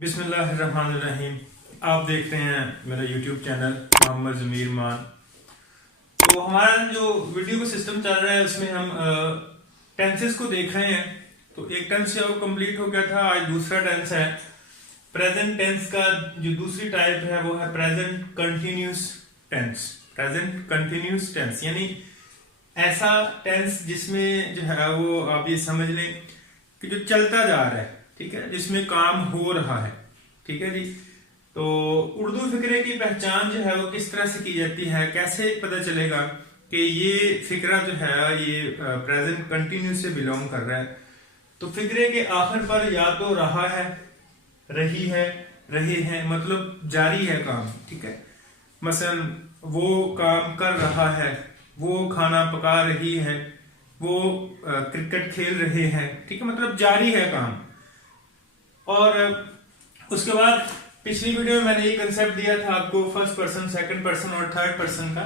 बिस्मिल्लाहिर्रहमानिर्रहीम। आप देख रहे हैं मेरा यूट्यूब चैनल मोहम्मद ज़मीर मान। तो हमारा जो वीडियो का सिस्टम चल रहा है उसमें हम टेंसेस को देख रहे हैं। तो एक टेंस जो कंप्लीट हो गया था, आज दूसरा टेंस है। प्रेजेंट टेंस का जो दूसरी टाइप है वो है present continuous tense. Present continuous tense यानी ऐसा टेंस जिसमें जो है वो आप ये समझ लें कि जो चलता जा रहा है, ठीक है, जिसमें काम हो रहा है, ठीक है जी। तो उर्दू फिक्रे की पहचान जो है वो किस तरह से की जाती है, कैसे पता चलेगा कि ये फिक्रा जो है ये प्रेजेंट कंटिन्यूस से बिलोंग कर रहा है। तो फिक्रे के आखिर पर या तो रहा है, रही है, रहे हैं, मतलब जारी है काम, ठीक है। मसलन वो काम कर रहा है, वो खाना पका रही है, वो क्रिकेट खेल रहे हैं, ठीक है, मतलब जारी है काम। और उसके बाद पिछली वीडियो में मैंने ये कंसेप्ट दिया था आपको फर्स्ट पर्सन, सेकंड पर्सन और थर्ड पर्सन का।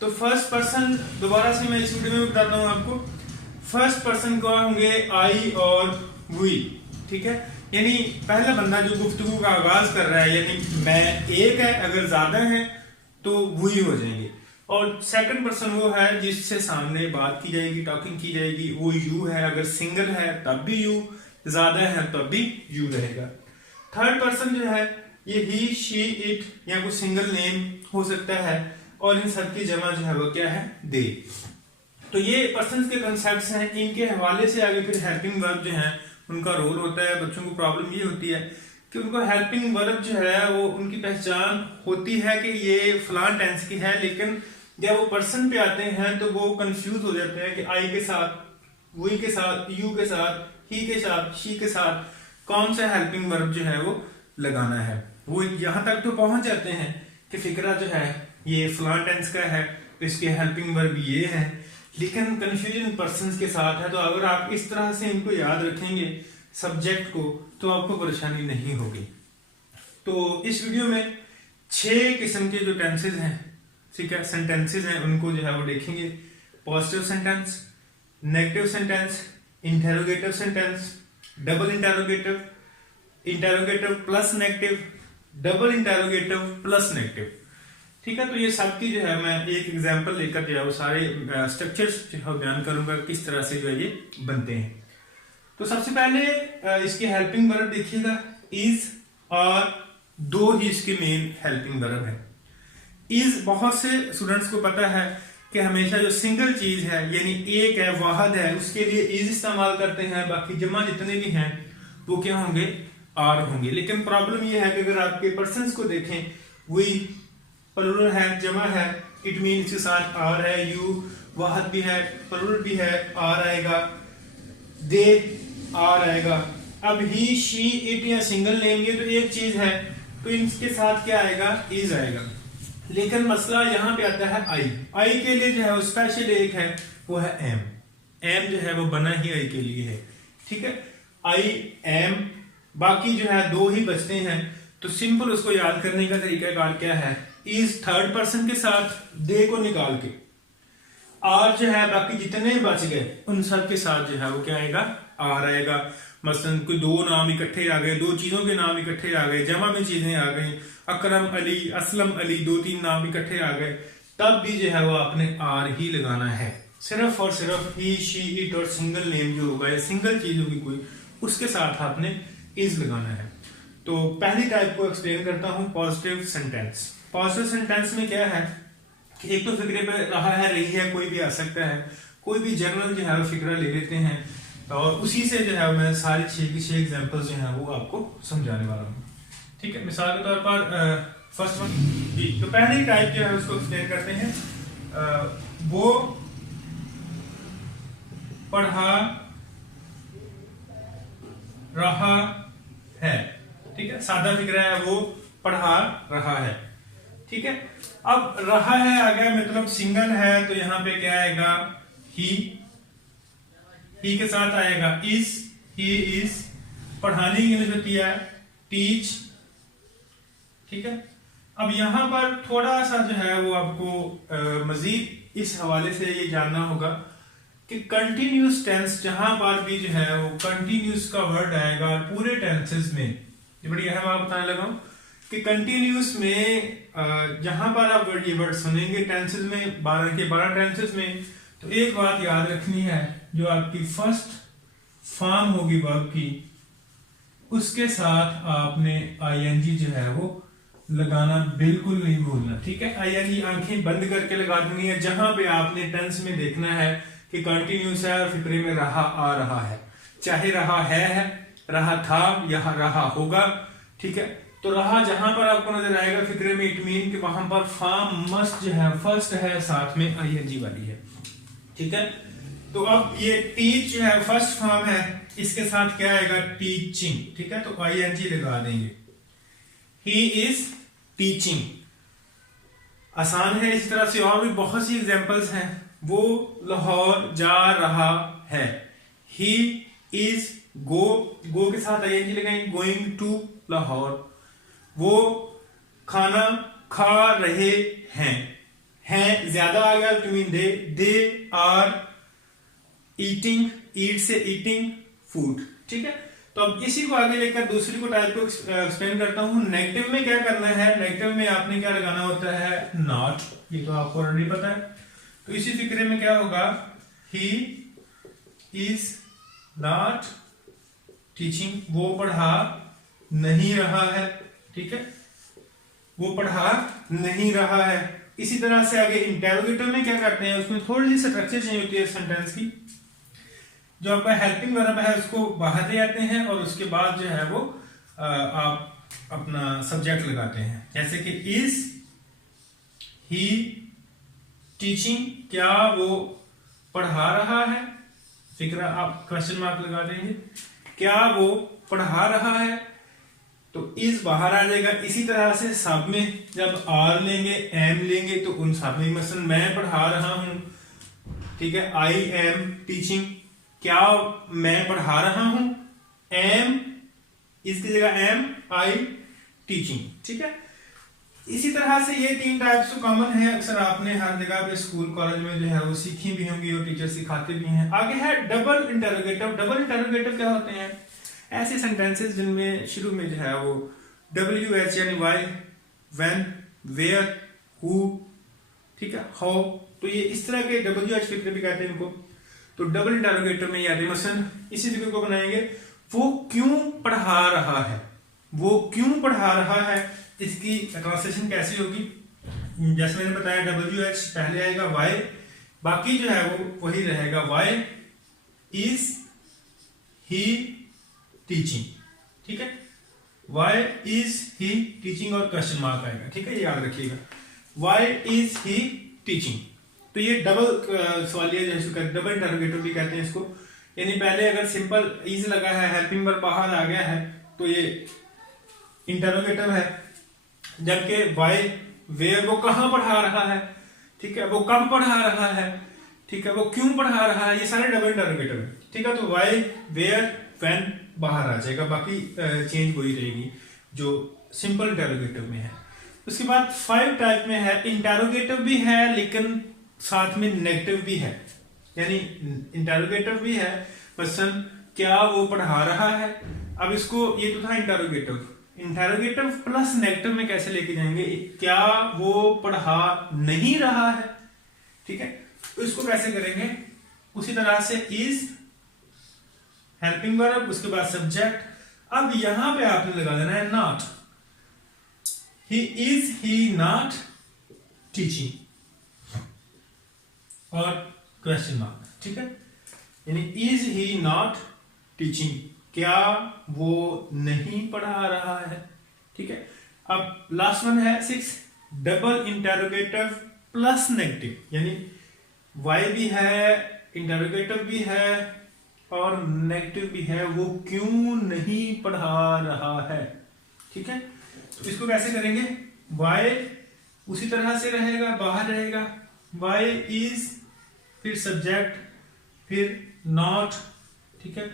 तो फर्स्ट पर्सन दोबारा से मैं इस वीडियो में बताता हूँ आपको। फर्स्ट पर्सन को होंगे आई और वी, ठीक है, यानी पहला बंदा जो गुफ्तगू का आगाज कर रहा है, यानी मैं एक है, अगर ज्यादा है तो वी हो जाएंगे। और सेकंड पर्सन वो है जिससे सामने बात की जाएगी, टॉकिंग की जाएगी, वो यू है, अगर सिंगल है तब भी यू, ज्यादा है तब भी यू रहेगा। थर्ड पर्सन जो है ये ही, शी, इट या कोई सिंगल नेम हो सकता है, और इन सब की जमा जो है वो क्या है, दे। तो ये पर्सन्स के कंसेप्ट्स हैं। इनके हवाले से आगे फिर हेल्पिंग वर्ब जो है उनका रोल होता है। बच्चों को प्रॉब्लम ये होती है कि उनको हेल्पिंग वर्ब जो है वो उनकी पहचान होती है कि ये फलान टेंस की है, लेकिन जब वो पर्सन पे आते हैं तो वो कंफ्यूज हो जाते हैं कि आई के साथ, वी के साथ, यू के साथ, ही के साथ, शी के साथ कौन सा हेल्पिंग वर्ब जो है वो लगाना है। वो यहां तक तो पहुंच जाते हैं कि फिक्रा जो है ये फलान टेंस का है तो इसके हेल्पिंग वर्ब ये है, लेकिन कंफ्यूजन पर्सन्स के साथ है। तो अगर आप इस तरह से इनको याद रखेंगे सब्जेक्ट को तो आपको परेशानी नहीं होगी। तो इस वीडियो में 6 किस्म के जो टेंसेज हैं, ठीक है, सेंटेंसेज हैं, उनको जो है वो देखेंगे। Positive sentence, negative sentence, interrogative sentence, double interrogative, interrogative plus negative, double interrogative plus negative, ठीक है। तो ये सब की जो है मैं एक एग्जांपल लेकर जो है वो सारे स्ट्रक्चर्स जो है बयान करूंगा किस तरह से जो है ये बनते हैं। तो सबसे पहले इसके हेल्पिंग वर्ब देखिएगा, इज, और दो ही इसके मेन हेल्पिंग वर्ब है। इज बहुत से स्टूडेंट्स को पता है कि हमेशा जो सिंगल चीज है यानी एक है, वाहद है, उसके लिए इज इस्तेमाल करते हैं। बाकी जमा जितने भी हैं वो क्या होंगे, आर होंगे। लेकिन प्रॉब्लम ये है कि अगर आपके पर्सन्स को देखें, वी प्लूरल है, जमा है, इट मीन इसके साथ आर है, यू वाहद भी है, प्लूरल भी है, आर आएगा, दे आर आएगा। अब ही, शी, इट या सिंगल नेम ये तो एक चीज है, तो इनके साथ क्या आएगा, इज आएगा। लेकिन मसला यहां पे आता है आई। आई के लिए जो है वो स्पेशल एक है, वो है एम। एम जो है वो बना ही आई के लिए है, ठीक है, आई एम। बाकी जो है दो ही बचते हैं, तो सिंपल उसको याद करने का तरीकाकार क्या है, इज थर्ड पर्सन के साथ दे को निकाल के, आर जो है बाकी जितने बच गए उन सब के साथ जो है वो क्या आएगा, आर आएगा। मसलन कोई दो नाम इकट्ठे आ गए, दो चीजों के नाम इकट्ठे आ गए, जमा में चीजें आ गई, अकरम अली, असलम अली, 2-3 नाम इकट्ठे आ गए, तब भी जो है वो आपने आर ही लगाना है। सिर्फ और सिर्फ ही, शी, इट और सिंगल नेम जो होगा या सिंगल चीज होगी कोई, उसके साथ आपने इज लगाना है। तो पहली टाइप को एक्सप्लेन करता हूं, पॉजिटिव सेंटेंस। पॉजिटिव सेंटेंस में क्या है कि एक तो फिक्रे पे रहा है, रही है, कोई भी आ सकता है, कोई भी जनरल जो है वो फिक्रा ले लेते हैं, और उसी से जो है मैं सारी 6 की 6 एग्जांपल्स जो हैं वो आपको समझाने वाला हूँ, ठीक है। मिसाल के तौर पर फर्स्ट वन जी, तो पहली टाइप जो है उसको एक्सप्लेन करते हैं। वो पढ़ा रहा है, ठीक है, सादा फिक्रा है, वो पढ़ा रहा है, ठीक है। अब रहा है आ गया, मतलब सिंगल है, तो यहां पे क्या आएगा, ही के साथ आएगा इज, ही इज। पढ़ाने की इंग्लिश होती है टीच, ठीक है। अब यहां पर थोड़ा सा जो है वो आपको मजीद इस हवाले से ये जानना होगा कि कंटिन्यूस टेंस जहां पर भी जो है वो कंटिन्यूस का वर्ड आएगा पूरे टेंसेस में, ये बड़ी अहम बात बताने लगा हूं कि कंटिन्यूस में जहां पर आप ये वर्ड सुनेंगे टेंसेस में 12 के 12 टेंसेस में, तो एक बात याद रखनी है, जो आपकी फर्स्ट फॉर्म होगी वर्ब की, उसके साथ आपने आईएनजी जो है वो लगाना बिल्कुल नहीं भूलना, ठीक है। आईएनजी आंखें बंद करके लगा देनी है जहां पे आपने टेंस में देखना है कि कंटिन्यूस है और फिक्रे में रहा आ रहा है, चाहे रहा है, रहा था या रहा होगा, ठीक है। तो रहा जहां पर आपको नजर आएगा फिक्रे में, इट मीन कि वहां पर फॉर्म मस्ट जो है फर्स्ट है, साथ में आईएनजी वाली है, ठीक है। तो अब ये टीच जो है फर्स्ट फॉर्म है, इसके साथ क्या आएगा, टीचिंग, ठीक है। तो आईएनजी लगा देंगे, ही इज टीचिंग। आसान है। इस तरह से और भी बहुत सी एग्जांपल्स हैं। वो लाहौर जा रहा है, ही इज गो के साथ आईएनजी लगाएंगे, गोइंग टू लाहौर। वो खाना खा रहे हैं ज्यादा आ गया to mean they are eating, eat से ईटिंग फूड, ठीक है। तो अब इसी को आगे लेकर दूसरी को टाइप को एक्सप्लेन करता हूं। नेगेटिव में क्या करना है, नेगेटिव में आपने क्या लगाना होता है, नॉट, ये तो आपको ऑलरेडी पता है। तो इसी फिक्रे में क्या होगा, ही इज नॉट टीचिंग, वो पढ़ा नहीं रहा है, ठीक है, वो पढ़ा नहीं रहा है। इसी तरह से आगे इंटेरोगेटिव में क्या करते हैं, उसमें थोड़ी सी स्ट्रक्चर चेंज होती है सेंटेंस की। जो आपका हेल्पिंग वर्ब है उसको बाहर ले आते हैं और उसके बाद जो है वो आप अपना सब्जेक्ट लगाते हैं, जैसे कि इज ही टीचिंग, क्या वो पढ़ा रहा है, फिक्रा आप क्वेश्चन मार्क लगा देंगे, क्या वो पढ़ा रहा है, तो इज बाहर आ जाएगा। इसी तरह से सब में जब आर लेंगे, एम लेंगे, तो उन सब में मसलन मैं पढ़ा रहा हूं, ठीक है, आई एम टीचिंग, क्या मैं पढ़ा रहा हूं, एम इसकी जगह एम आई टीचिंग, ठीक है। इसी तरह से ये तीन टाइप्स तो कॉमन है, अक्सर आपने हर जगह पे स्कूल कॉलेज में जो है वो सीखी भी होंगी और टीचर सिखाते भी हैं। आगे है डबल इंटरोगेटिव। डबल इंटरोगेटिव क्या होते हैं, ऐसे सेंटेंसेस जिनमें शुरू में जो है वो WH यानी वाई, व्हेन, वेयर, हु, ठीक है, हाउ, तो ये इस तरह के WH फिक्रे भी कहते हैं इनको। तो डबल इंटरोगेटिव में ये आते हैं। मसलन इसी फिक्र को बनाएंगे, वो क्यों पढ़ा रहा है, वो क्यों पढ़ा रहा है, इसकी ट्रांसलेशन कैसी होगी, जैसे मैंने बताया WH पहले आएगा, वाई, बाकी जो है वो वही रहेगा, वाई इज ही टीचिंग, ठीक है, वाई इज ही टीचिंग और क्वेश्चन मार्क आएगा, ठीक है, ये याद रखिएगा, वाई इज ही टीचिंग। तो ये डबल सवालिया जो है डबल इंटरोगेटिव भी कहते हैं इसको, यानी पहले अगर सिंपल इज लगा है, हेल्पिंग वर्ब बाहर आ गया है, तो ये इंटरोगेटिव है, जबकि वाई, वेयर, वो कहां पढ़ा रहा है, ठीक है, वो कब पढ़ा रहा है, ठीक है, वो क्यों पढ़ा रहा है, ये सारे डबल इंटरोगेटिव है, ठीक है। तो वाई, वेयर, व्हेन बाहर आ जाएगा, बाकी चेंज वही रहेगी जो सिंपल इंटरोगेटिव में है। उसके बाद 5 टाइप में है, इंटरोगेटिव भी है लेकिन साथ में नेगेटिव भी है, यानी इंटरोगेटिव भी है, मसलन क्या वो पढ़ा रहा है। अब इसको, ये तो था इंटरोगेटिव, इंटरोगेटिव प्लस नेगेटिव में कैसे लेके जाएंगे, क्या वो पढ़ा नहीं रहा है, ठीक है, तो इसको कैसे करेंगे, उसी तरह से इज हेल्पिंग वर्ब, उसके बाद सब्जेक्ट। अब यहां पे आपने लगा देना है नॉट, ही नॉट टीचिंग और क्वेश्चन मार्क, ठीक है, यानी इज ही नॉट टीचिंग, क्या वो नहीं पढ़ा रहा है, ठीक है। अब लास्ट वन है 6, डबल इंटरोगेटिव प्लस नेगेटिव, यानी वाई भी है, इंटरोगेटिव भी है और नेगेटिव भी है, वो क्यों नहीं पढ़ा रहा है, ठीक है। तो इसको कैसे करेंगे, वाई उसी तरह से रहेगा, बाहर रहेगा, वाई इज, फिर सब्जेक्ट, फिर नॉट, ठीक है,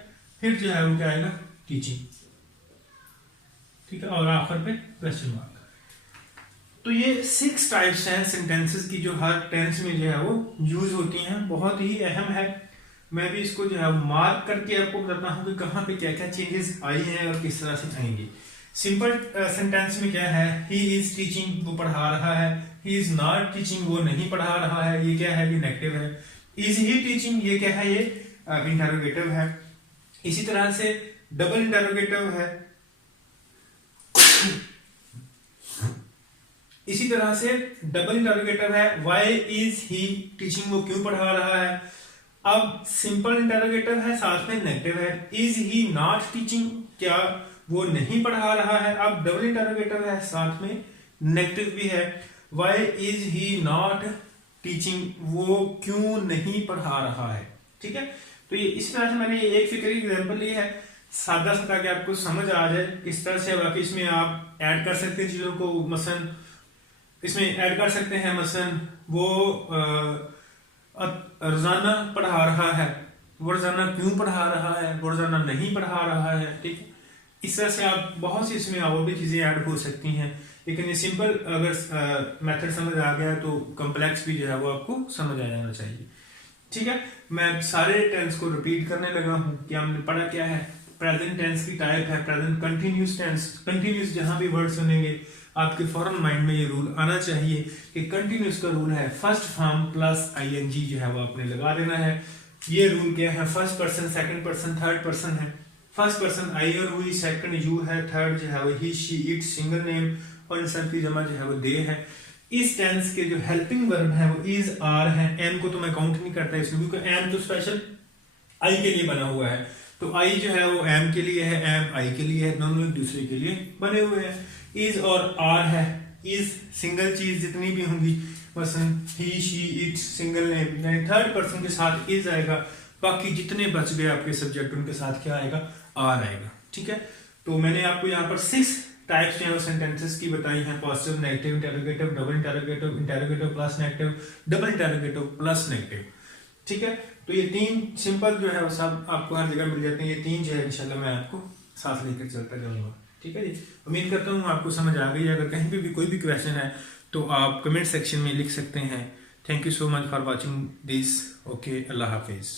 फिर जो है वो क्या आएगा, टीचिंग, ठीक है, और आखिर पे क्वेश्चन मार्क। तो ये 6 टाइप्स हैं सेंटेंसेस की जो हर टेंस में जो है वो यूज होती हैं, बहुत ही अहम है। मैं भी इसको जो है मार्क करके आपको बताता हूँ कि कहाँ पे क्या क्या चेंजेस आई हैं और किस तरह से आएंगी। सिंपल सेंटेंस में क्या है, ही इज टीचिंग, वो पढ़ा रहा है। ही इज नॉट टीचिंग, वो नहीं पढ़ा रहा है, ये क्या है, ये नेगेटिव है। इज ही टीचिंग, ये क्या है, ये इंटरोगेटिव है। इसी तरह से डबल इंटरोगेटिव है। इसी तरह से डबल इंटरोगेटिव है, व्हाई इज ही टीचिंग, वो क्यों पढ़ा रहा है। अब सिंपल इंटरोगेटिव है, साथ में नेगेटिव है, इज ही नॉट टीचिंग, क्या वो नहीं पढ़ा रहा है। अब डबल इंटरोगेटिव है, साथ में नेगेटिव भी है, why is he not teaching, वो क्यों नहीं पढ़ा रहा है। ठीक है, तो ये इस तरह से मैंने एक फिक्र की एग्जांपल ली है, सादा सा, ताकि आपको समझ आ जाए किस तरह से। बाकी इसमें आप ऐड कर सकते हैं चीजों को, मसलन इसमें ऐड कर सकते हैं, मसलन वो रोजाना पढ़ा रहा है, वो रोजाना क्यों पढ़ा रहा है, वो रोजाना नहीं पढ़ा रहा है। ठीक है, इस तरह से आप बहुत सी इसमें और भी चीजें ऐड हो सकती हैं, लेकिन ये सिंपल अगर मेथड समझ आ गया तो कॉम्प्लेक्स भी जो है वो आपको समझ आ जाना चाहिए। ठीक है, मैं सारे टेंस को रिपीट करने लगा हूँ कि हमने पढ़ा क्या है। प्रेजेंट टेंस की टाइप है प्रेजेंट कंटिन्यूस टेंस। कंटिन्यूस जहां भी वर्ड सुनेंगे आपके फौरन माइंड में ये रूल आना चाहिए कि कंटिन्यूस का रूल है फर्स्ट फॉर्म प्लस आईएनजी जो है वो आपने लगा देना है। ये रूल क्या है, first person, second person, third person है। फर्स्ट पर्सन आई और हुई, सेकंड यू है, थर्ड जो है वो ही शी इट सिंगल नेम, और इन सब की जमा जो है वो दे है। इस टेंस के जो हेल्पिंग वर्ब है वो इज आर है। एम को तो मैं काउंट नहीं करता इसलिए, क्योंकि एम तो स्पेशल आई के लिए बना हुआ है, तो आई जो है वो एम के लिए है, एम आई के लिए है, दोनों एक दूसरे के लिए बने हुए हैं। इज और आर है, इज सिंगल चीज जितनी भी होंगी, मसलन ही शी इट सिंगल नेम, यानी थर्ड पर्सन के साथ इज आएगा, बाकी जितने बच गए आपके सब्जेक्ट उनके साथ क्या आएगा, आर आएगा। ठीक है, तो मैंने आपको यहाँ पर 6 टाइप्स जो है सेंटेंसेस की बताई हैं, positive, negative, interrogative, double interrogative, interrogative plus negative, double interrogative plus negative. ठीक है, तो ये 3 सिंपल जो है वो सब आपको हर जगह मिल जाते हैं। ये 3 जो है इंशाल्लाह मैं आपको साथ लेकर चलता जाऊंगा। ठीक है जी, उम्मीद करता हूँ आपको समझ आ गई। अगर कहीं भी कोई भी क्वेश्चन है तो आप कमेंट सेक्शन में लिख सकते हैं। Thank you so much for watching this. Okay, Allah Hafiz.